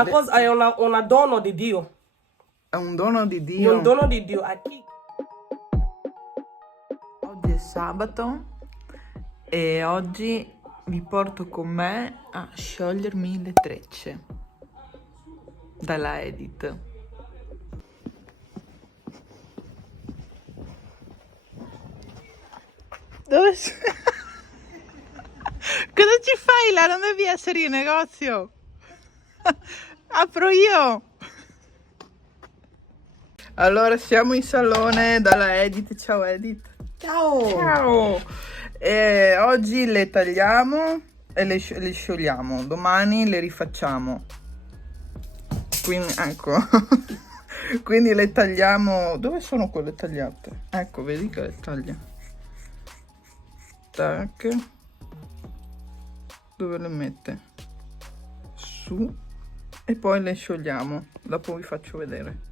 Una cosa è una dono di Dio. È un dono di È Dio. un dono di Dio. A chi? Oggi è sabato e oggi vi porto con me a sciogliermi le trecce dalla Edith. Dove sei? Cosa ci fai là? Non devi essere in negozio. Apro io. Allora siamo in salone dalla Edith. Ciao Edith. Ciao. Ciao. E oggi le tagliamo e le sciogliamo. Domani le rifacciamo. Quindi ecco. Quindi le tagliamo. Dove sono quelle tagliate? Ecco, vedi che le taglia. Tac. Dove le mette? Su. E poi le sciogliamo. Dopo vi faccio vedere.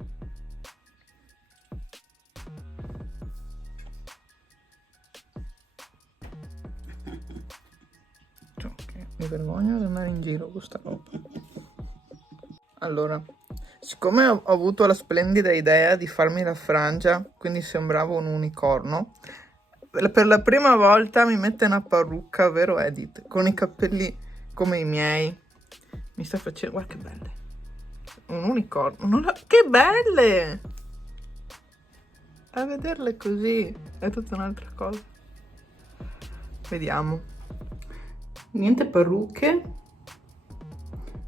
Mi vergogno di andare in giro con sta roba. Allora, siccome ho avuto la splendida idea di farmi la frangia, quindi sembravo un unicorno, per la prima volta mi mette una parrucca, vero Edith? Con i capelli come i miei. Mi sta facendo... Guarda che belle. Un unicorno. Che belle! A vederle così è tutta un'altra cosa. Vediamo. Niente parrucche,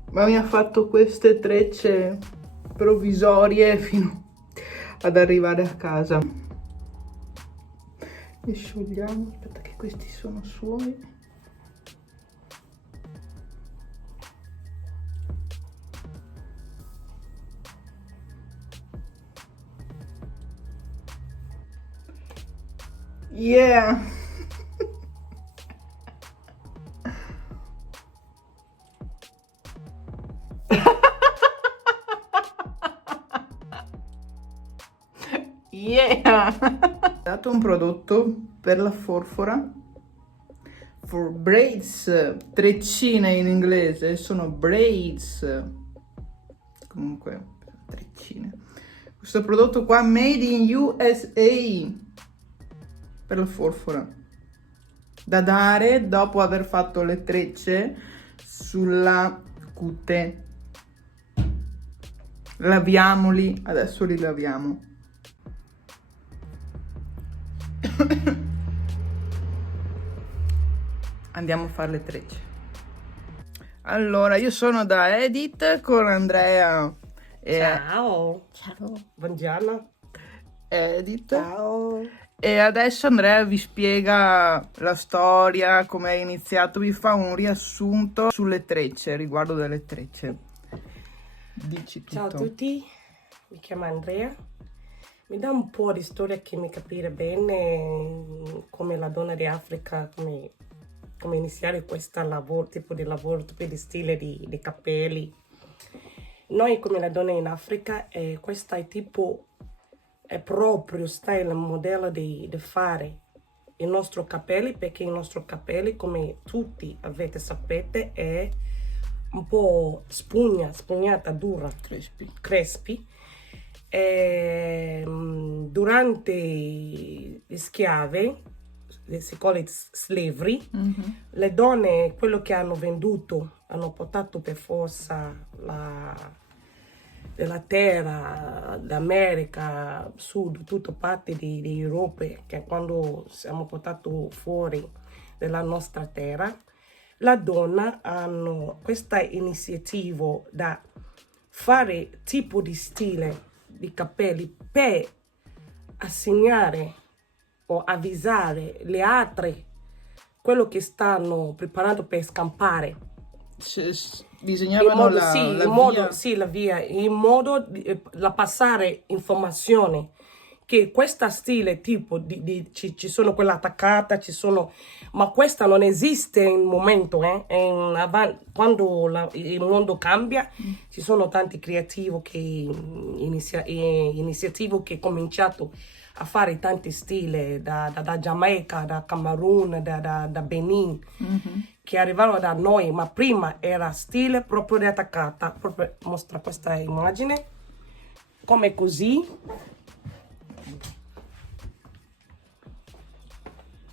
ma mi ha fatto queste trecce provvisorie fino ad arrivare a casa. Le sciogliamo, aspetta che questi sono suoi. Yeah! Yeah! Ho dato un prodotto per la forfora. For braids, treccine in inglese, sono braids. Comunque, treccine. Questo prodotto qua, made in USA, per la forfora. Da dare dopo aver fatto le trecce sulla cute. Laviamoli, adesso li laviamo. Andiamo a fare le trecce. Allora, io sono da Edith con Andrea e Ciao. Ciao. Buongiorno. Edith. Ciao. E adesso Andrea vi spiega la storia, come è iniziato, vi fa un riassunto sulle trecce, riguardo delle trecce. Dici tutto. Ciao a tutti, mi chiamo Andrea. Mi dà un po' di storia che mi capire bene come la donna di Africa, come iniziare questo lavoro, tipo di lavoro, tipo di stile di capelli. Noi come la donna in Africa, questo è tipo, è proprio stile, modello di fare i nostri capelli, perché i nostri capelli, come tutti avete sapete, è un po' spugnata, dura, crespi. Durante le schiave, si chiama slavery, le donne, quello che hanno venduto, hanno portato per forza della terra, d'America, Sud, tutte parti di Europa, che quando siamo portati fuori dalla nostra terra, la donna hanno questa iniziativa da fare tipo di stile di capelli per assegnare o avvisare le altre quello che stanno preparando per scampare. Disegnavano la via, in modo da passare informazione che questa stile tipo ci sono quella attaccata, ci sono, ma questa non esiste in momento, quando il mondo cambia, ci sono tanti creativi iniziativi che hanno cominciato a fare tanti stili da Giamaica, da Camerun, da Benin, che arrivavano da noi, ma prima era stile proprio di attaccata. Proprio, mostra questa immagine, come così.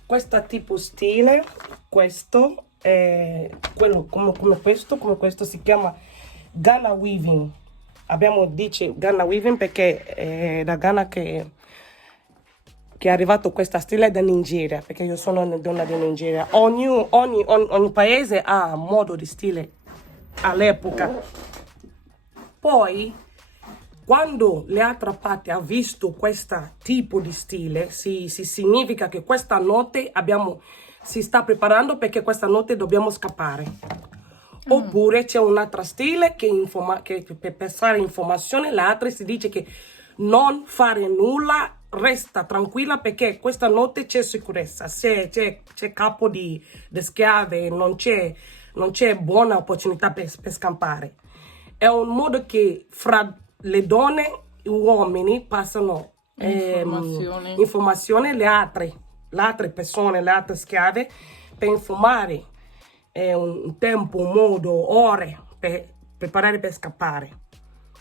Questo tipo stile, questo è quello come questo si chiama Ghana weaving. Dice Ghana weaving perché è da Ghana che è arrivato questo stile da Nigeria, perché io sono una donna di Nigeria. Ogni paese ha un modo di stile all'epoca. Poi, quando le altre parti hanno visto questo tipo di stile, si significa che questa notte si sta preparando perché questa notte dobbiamo scappare. Oppure c'è un'altra stile che per passare informazione, l'altra si dice che non fare nulla, resta tranquilla perché questa notte c'è sicurezza, c'è capo di schiave, non c'è buona opportunità per scappare. È un modo che fra le donne e gli uomini passano informazioni le altre persone, le altre schiave, per informare un tempo, un modo, ore per preparare per scappare.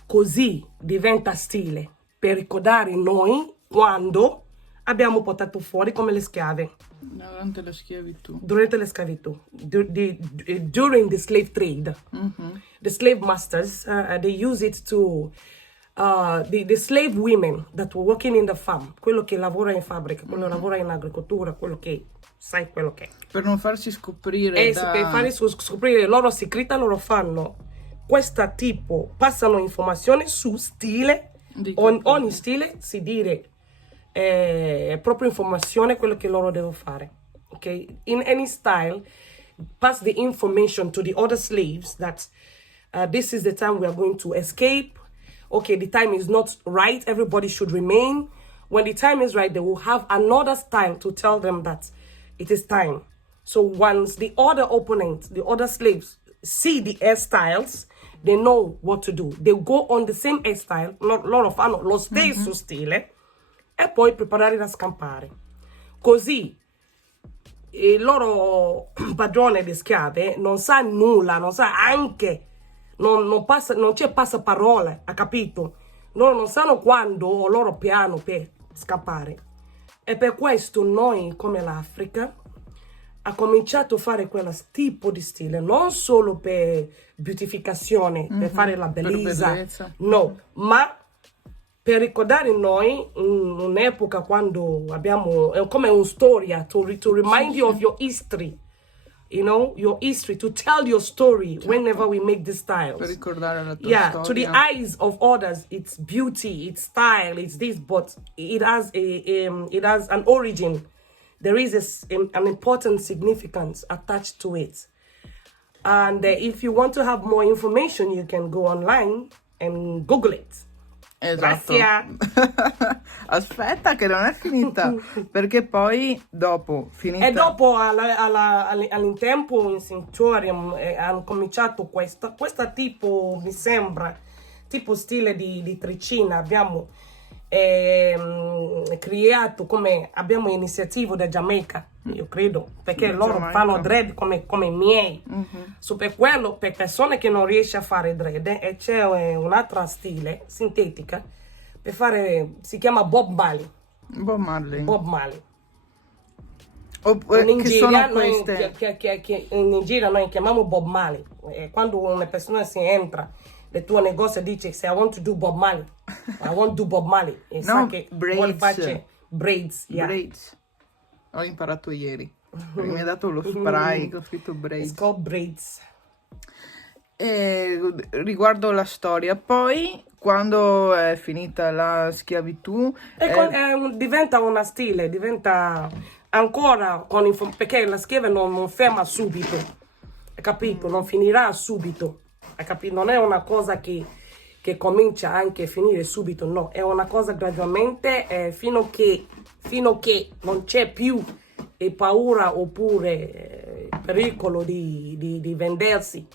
Così diventa stile per ricordare noi quando abbiamo portato fuori come le schiave. Durante la schiavitù. Durante la schiavitù. During the slave trade. The slave masters, they use it to... the slave women that were working in the farm, quello che lavora in fabbrica, quello che lavora in agricoltura, quello che sai quello che è. Per non farsi scoprire Per farsi scoprire i loro segreti, loro fanno questo tipo, passano informazioni su stile. Ogni stile si dire proprio informazione quello che loro devono fare. Okay? In any style, pass the information to the other slaves that this is the time we are going to escape. Okay, the time is not right, everybody should remain. When the time is right, they will have another time to tell them that it is time. So once the other opponent, the other slaves see the hairstyles, they know what to do. They go on the same hairstyle, loro fanno lo stesso stile, e poi preparare da scampare. Così il loro padrone di schiave non sa nulla, non sa anche, non c'è passaparole, ha capito? Loro non sanno quando o loro piano per scappare. E per questo noi, come l'Africa, ha cominciato a fare quel tipo di stile, non solo per beautificazione, per fare la bellezza, no, ma per ricordare noi un'epoca quando abbiamo, è come una storia, to remind you of your history, you know, your history, to tell your story whenever we make these styles. Per ricordare la tua storia. To the eyes of others, it's beauty, it's style, it's this, but it has an origin. There is an important significance attached to it. And if you want to have more information, you can go online and Google it. Esatto. Aspetta che non è finita, perché poi dopo finita. E dopo all'intempo in Centurion hanno cominciato questa tipo, mi sembra, tipo stile di tricina. Abbiamo creato abbiamo iniziativa da Giamaica, io credo, perché loro Giamaica fanno dread come i miei. So per quello, per persone che non riescono a fare dread, e c'è un'altra stile sintetica per fare, si chiama Bob Marley. In Nigeria, in Nigeria noi chiamiamo Bob Marley. Quando una persona si entra nel tuo negozio e dice se I want to do Bob Marley, I want to do Bob Marley, e sa che vuole fare braids. Braids. Ho imparato ieri. Mi ha dato lo spray che ho scritto braids. It's called braids. E riguardo la storia, poi quando è finita la schiavitù diventa una stile, diventa ancora perché la schiava non ferma subito, hai capito? Non finirà subito, hai capito? Non è una cosa che che comincia anche a finire subito, no, è una cosa gradualmente fino che non c'è più paura oppure pericolo di vendersi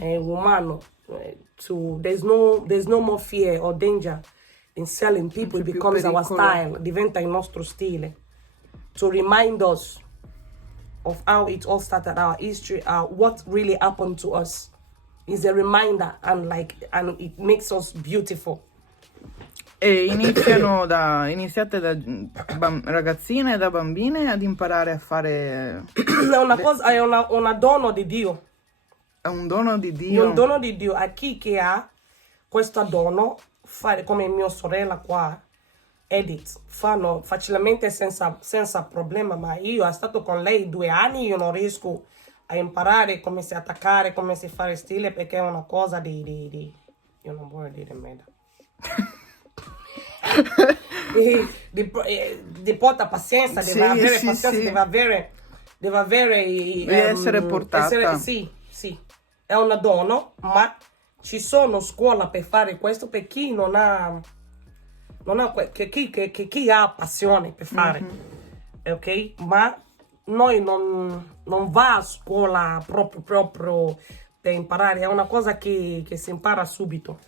umano. There's no more fear or danger in selling people. It becomes our style, diventa il nostro stile. To remind us of how it all started, our history, what really happened to us. Is a reminder and it makes us beautiful. E iniziate da ragazzine, da bambine ad imparare a fare... È una dono di Dio. È un dono di Dio. È un dono di Dio a chi che ha questo dono, fare come mia sorella qua, Edith, fanno facilmente senza problema, ma io ho stato con lei 2 anni, io non riesco a imparare come si attaccare, come si fare stile, perché è una cosa io non voglio dire merda. di porta pazienza, deve avere pazienza, deve avere deve essere portata. Sì, è un dono, ma ci sono scuole per fare questo per chi non ha chi ha passione per fare, ok? Ma noi non va a scuola proprio per imparare, è una cosa che si impara subito.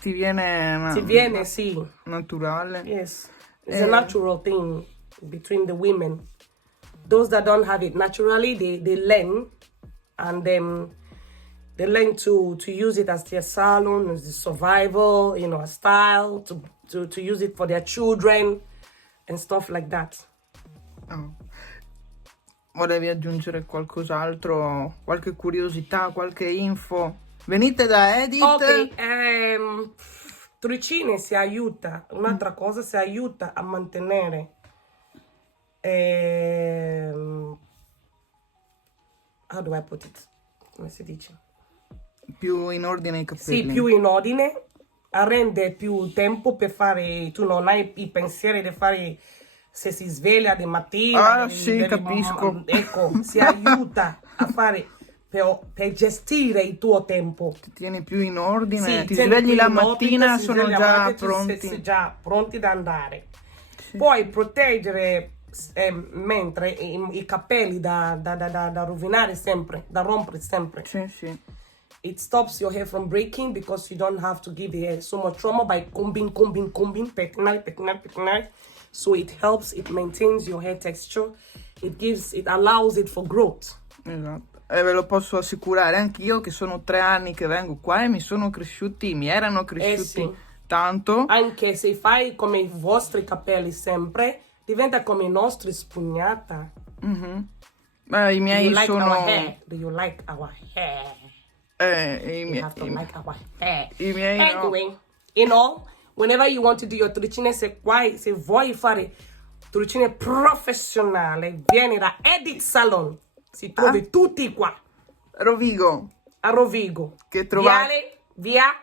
Ti viene sì. Naturale. Yes, it's a natural thing between the women. Those that don't have it naturally, they learn, and they learn to use it as their salon, as the survival, a style, to use it for their children and stuff like that. Oh. Volevi aggiungere qualcos'altro? Qualche curiosità, qualche info? Venite da Edith. Ok, Tricine si aiuta, un'altra cosa, si aiuta a mantenere how do I put it? Come si dice? Più in ordine i capelli. Sì, più in ordine, rende più tempo per fare, tu non hai i pensieri di fare se si sveglia di mattina. Sì, capisco. Ecco, si aiuta a fare per gestire il tuo tempo. Ti tieni più in ordine, sì, ti svegli la mattina, sono già pronti. Sei già pronti da andare. Sì. Puoi proteggere mentre i capelli da rovinare sempre, da rompere sempre. Sì. It stops your hair from breaking because you don't have to give the hair so much trauma by combing, pettinare. So it helps, it maintains your hair texture, it allows it for growth. Esatto. E ve lo posso assicurare anch'io che sono 3 anni che vengo qua e mi erano cresciuti tanto. Anche se fai come i vostri capelli sempre, diventa come i nostri spugnata. Beh, i miei sono... Do you like our hair? I miei anyway, whenever you want to do your tricine, se vuoi fare tricine professionale, vieni da Edith Salon. Si trovi tutti qua. Rovigo. A Rovigo. Che trovate? Via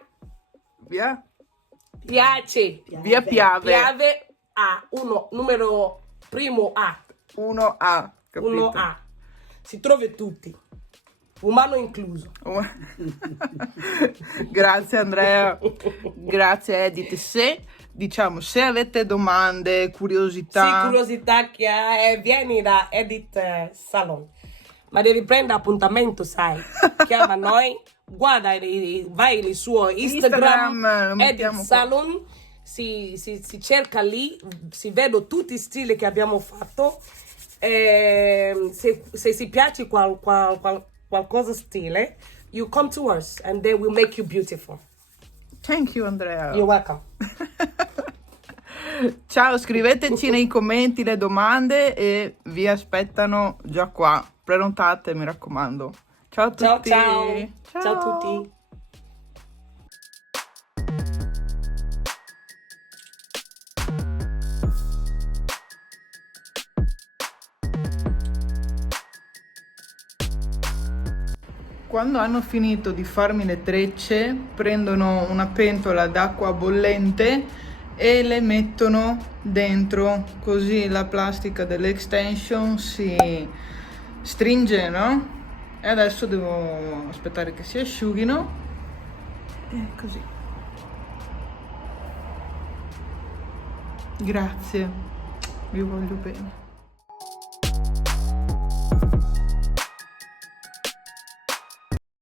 Piace. Via Piave. Piave A, numero primo A. 1A, capito? 1A. Si trovi tutti. Umano incluso. Grazie Andrea. Grazie Edith. Se avete domande, curiosità. Che vieni da Edith Salon. Ma devi prendere appuntamento, sai. Chiama noi, guarda, vai il suo Instagram Edith Salon, si cerca lì, si vedono tutti i stili che abbiamo fatto. Se si piace qualcosa stile, you come to us and then we'll make you beautiful. Thank you Andrea. You're welcome. Ciao, scriveteci nei commenti le domande e vi aspettano già qua. Prenotate, mi raccomando. Ciao a tutti. Ciao a tutti. Quando hanno finito di farmi le trecce, prendono una pentola d'acqua bollente e le mettono dentro, così la plastica dell'extension si stringe, no? E adesso devo aspettare che si asciughino e così. Grazie, vi voglio bene.